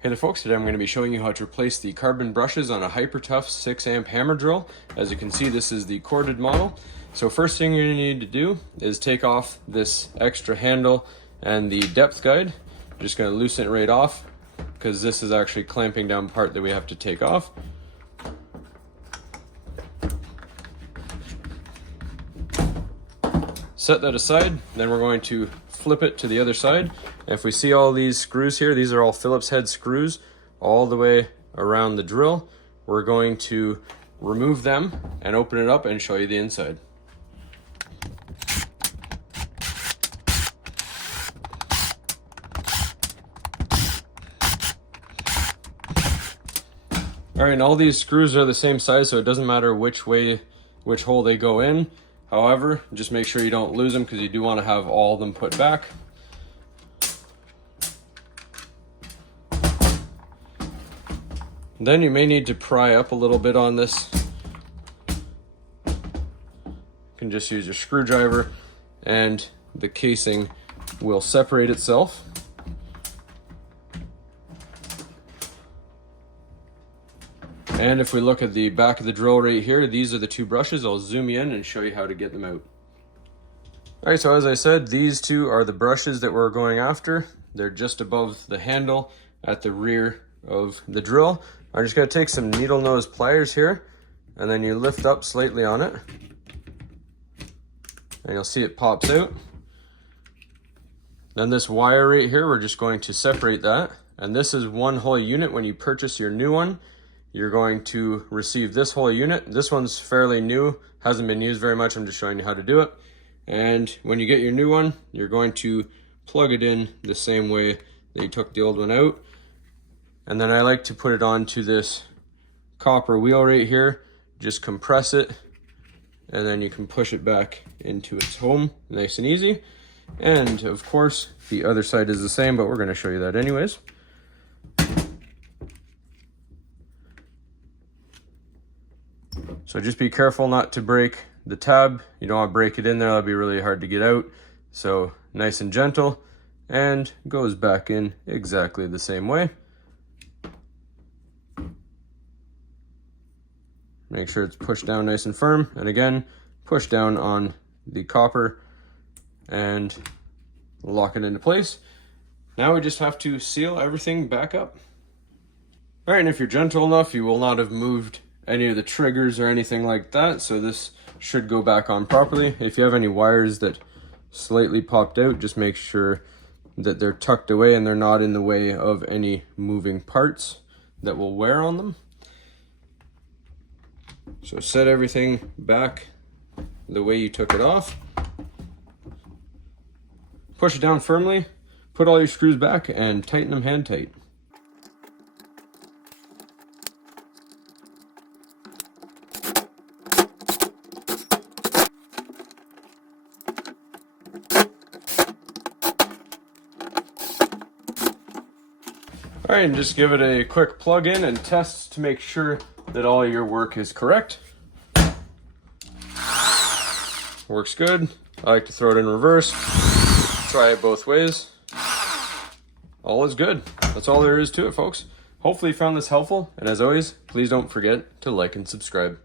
Hey there folks, today I'm going to be showing you how to replace the carbon brushes on a Hypertough 6 amp hammer drill. As you can see, this is the corded model. So first thing you're going to need to do is take off this extra handle and the depth guide. I'm just going to loosen it right off because this is actually clamping down part that we have to take off. Set that aside, then we're going to flip it to the other side. And if we see all these screws here, these are all Phillips head screws all the way around the drill. We're going to remove them and open it up and show you the inside. All right, and all these screws are the same size, so it doesn't matter which hole they go in. However, just make sure you don't lose them because you do want to have all of them put back. Then you may need to pry up a little bit on this. You can just use your screwdriver and the casing will separate itself. And if we look at the back of the drill right here, these are the two brushes. I'll zoom you in and show you how to get them out. All right, so as I said, these two are the brushes that we're going after. They're just above the handle at the rear of the drill. I'm just gonna take some needle nose pliers here, and then you lift up slightly on it, and you'll see it pops out. Then this wire right here, we're just going to separate that. And this is one whole unit. When you purchase your new one, you're going to receive this whole unit. This one's fairly new, hasn't been used very much. I'm just showing you how to do it. And when you get your new one, you're going to plug it in the same way that you took the old one out. And then I like to put it onto this copper wheel right here. Just compress it, and then you can push it back into its home, nice and easy. And of course, the other side is the same, but we're gonna show you that anyways. So just be careful not to break the tab. You don't want to break it in there, that'll be really hard to get out. So nice and gentle, and goes back in exactly the same way. Make sure it's pushed down nice and firm, and again, push down on the copper and lock it into place. Now we just have to seal everything back up. All right, and if you're gentle enough, you will not have moved any of the triggers or anything like that, so this should go back on properly. If you have any wires that slightly popped out, just make sure that they're tucked away and they're not in the way of any moving parts that will wear on them. So set everything back the way you took it off. Push it down firmly, put all your screws back, and tighten them hand tight. All right, and just give it a quick plug in and test to make sure that all your work is correct. Works good. I like to throw it in reverse. Try it both ways. All is good. That's all there is to it, folks. Hopefully you found this helpful, and as always, please don't forget to like and subscribe.